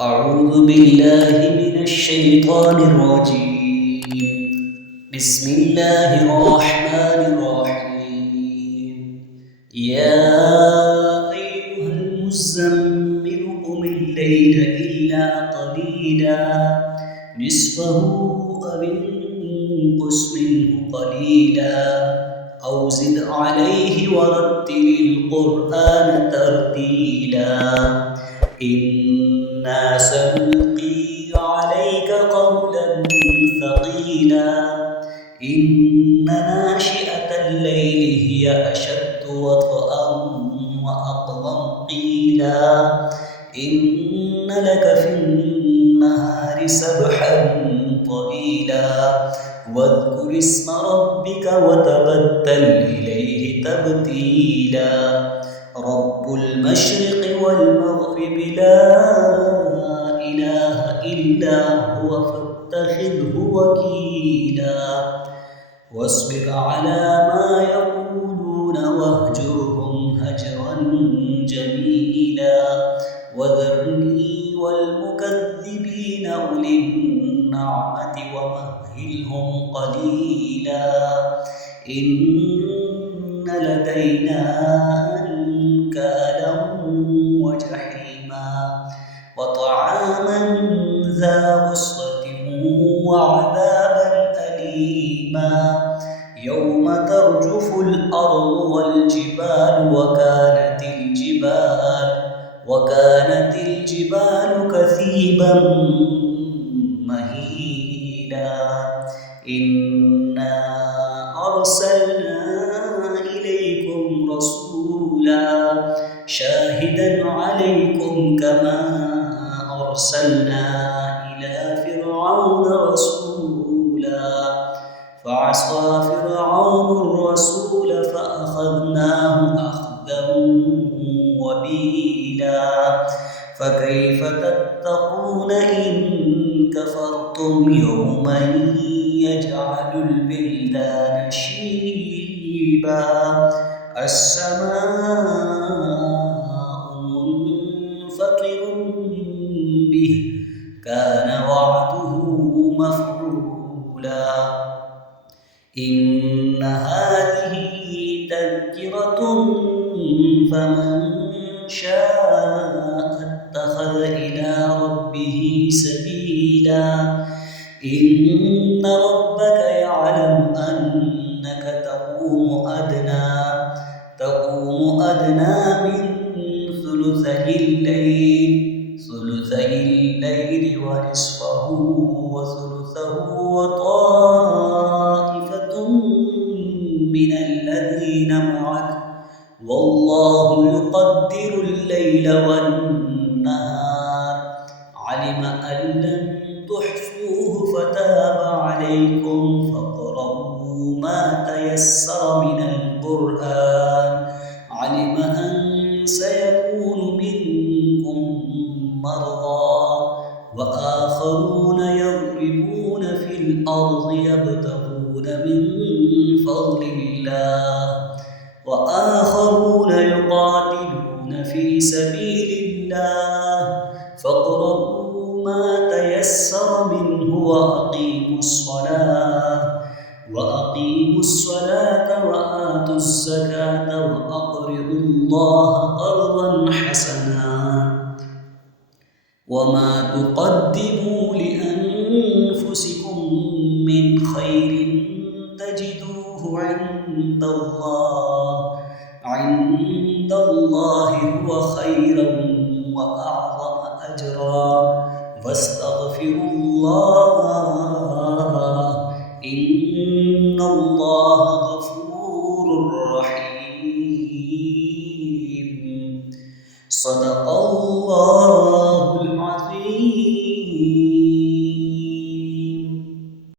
أعوذ بالله من الشيطان الرجيم. بسم الله الرحمن الرحيم. يا أيها المزمل قم الليل إلا قليلا نصفه أو انقص منه قليلا أو زد عليه ورتل القرآن ترتيلا إنا سنلقي عليك قولا ثقيلا إن ناشئة الليل هي أشد وطئا وأقوم قيلا إن لك في النهار سبحا طويلا واذكر اسم ربك وتبتل إليه تبتيلا رب المشرق والمغرب لا إله إلا هو فاتخذه وكيلا واصبر على ما يقولون واهجرهم هجرا جميلا وذرني والمكذبين أولي النعمة ومهلهم قليلا إن لدينا أنكالا وجحيما وطعاما ذا غصة وعذابا أليما يوم ترجف الأرض والجبال وكانت الجبال كثيبا مهيلا إنا أرسلنا إليكم رسولا شاهدا عليكم كما أرسلنا إلى فرعون رسولا فعصى فرعون الرسول فأخذناه أخذا وبيلا فكيف تتقون إن كفرتم يوما يجعل البلدان شيبا السماء منفطر به كان وعده مفعولا إن هذه تذكرة فمن شاء اتخذ إلى ربه سبيلا إن ربك يعلم أنك تقوم أدنى من ثلثي الليل ونصفه وثلثه وطائفة من الذين معك والله يقدر الليل والنهار علم أن لن تحصوه فتاب عليكم فاقرؤوا ما تيسر من القرآن علم أن سيكون منكم مرضى وآخرون يضربون في الأرض يبتغون من فضل الله وآخرون يقاتلون في سبيل الله فاقرؤوا ما تيسر منه وأقيموا الصلاة وآتوا الزكاة وأقرضوا الله قرضا حسنا وما تقدموا لأنفسكم من خير تجدوه عند الله هو خيرا وأعظم أجرا واستغفروا الله إن الله غفور رحيم صدق الله العظيم.